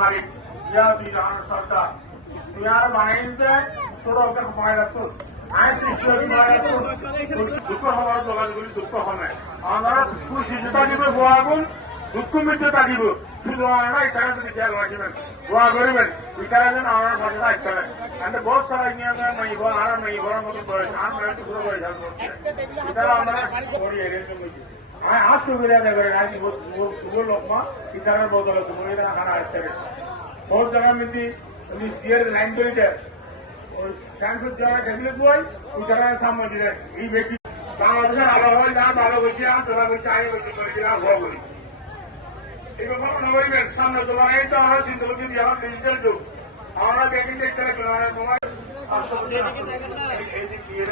মালিক ইয়া বিধান সরকার তুই আর বানাইতে তোর ওকে ভয় রাখতো আয় সৃষ্টি ভয় রাখতো দুঃখ হওয়ার দোকানগুলি দুঃখ হবে আমরা খুশি যেটা দিব আগুন দুঃখ মিটতে দিব শুধু আমরা এখানে যদি খেয়াল রাখবেন দোয়া করবেন এখানে যেন আমার ভাষা এখানে అంటే বহুত সারা নিয়ে মা ইবন আর মা ইবনের মতো বয়স আর মা একটু পুরো বয়স আছে এটা আমরা করি এর জন্য আমি আজকে বিরিয়ানি করে আজ পুরো লোকমা এখানে বদলে তো মনে না খানা আসছে বহুত জায়গা মিলতি পুলিশ দিয়ে লাইন করে দেয় ওই ট্রান্সপোর্ট যাওয়া ট্যাবলেট বয় ওই জায়গায় সামনে দিলে এই ব্যক্তি বাংলাদেশের আবহাওয়া দাম ভালো হয়েছে আর তোলা হয়েছে আগে হয়েছে করে দিলাম হওয়া বলি এই ব্যাপার নবীবেন সামনে তোমার এই তো আমরা চিন্তা করছি যে আমার ডিজিটাল যুগ আমরা দেখি দেখতে লাগবে আমার মোবাইল এই দিক দিয়ে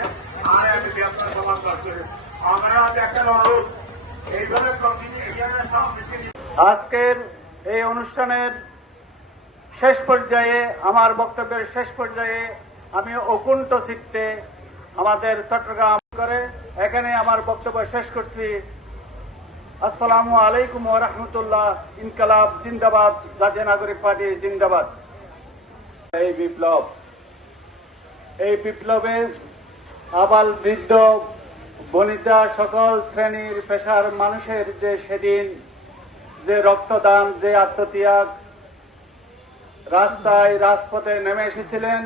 আর আমি আপনার সমাজ করছে আমরা একটা অনুরোধ এইভাবে আজকের এই অনুষ্ঠানের শেষ পর্যায়ে আমার বক্তব্যের শেষ পর্যায়ে আমি অকুণ্ঠ চিত্তে আমাদের চট্টগ্রাম করে এখানে আমার বক্তব্য শেষ করছি। আসসালামু আলাইকুম ওয়া রাহমাতুল্লাহ। ইনকালাব জিন্দাবাদ, জাতীয় নাগরিক পার্টি জিন্দাবাদ। এই বিপ্লবে আবাল বৃদ্ধ বনিতা সকল শ্রেণীর পেশার মানুষের যে সেদিন যে রক্তদান, যে আত্মত্যাগ, রাস্তায় রাজপথে নেমে এসেছিলেন,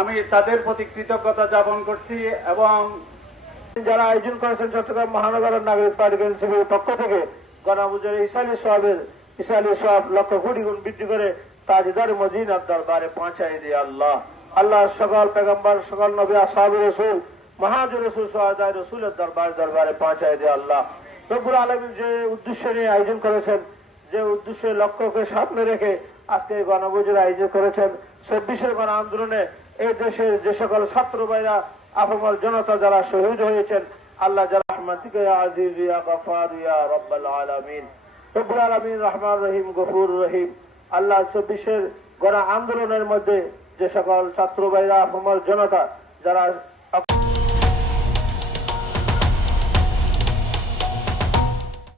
আমি তাদের প্রতি কৃতজ্ঞতা জ্ঞাপন করছি। এবং যারা আয়োজন করেছেন চট্টগ্রাম মহানগরের নাগরিক পার্টি এনসিপির পক্ষ থেকে গণাবুজের ইসালি সোয়াব লক্ষ কোটি গুণ বৃদ্ধি করে তাজদার মদিনার দরবারে পৌঁছাই দিয়ে আল্লাহ সকল পেগম্বর, সকল নবী, আসহাবে রাসূল, মহাজুর রাসূল, সুহাদায়ে রাসূলের দরবারে পৌঁছাই দিয়ে রব্বুল আলামিন যে উদ্দেশ্য নিয়ে আয়োজন করেছেন, যে উদ্দেশ্যের লক্ষ্যকে সামনে রেখে আজকে গণভোজের আয়োজন করেছেন, ২৬ গণ আন্দোলনে এই দেশের যে সকল ছাত্র ভাইরা, আপামর জনতা যারা শহীদ হয়েছেন, আল্লাহ যারা রহমাতিকা ইয়া আজিজ ইয়া গফার ইয়া রব্বাল আলামিন, রব্বুল আলামিন রহমান রহিম গফুর রহিম। আল্লাহ ২৪ গণ আন্দোলনের মধ্যে যে সকল ছাত্র ভাইরা, আপামর জনতা যারা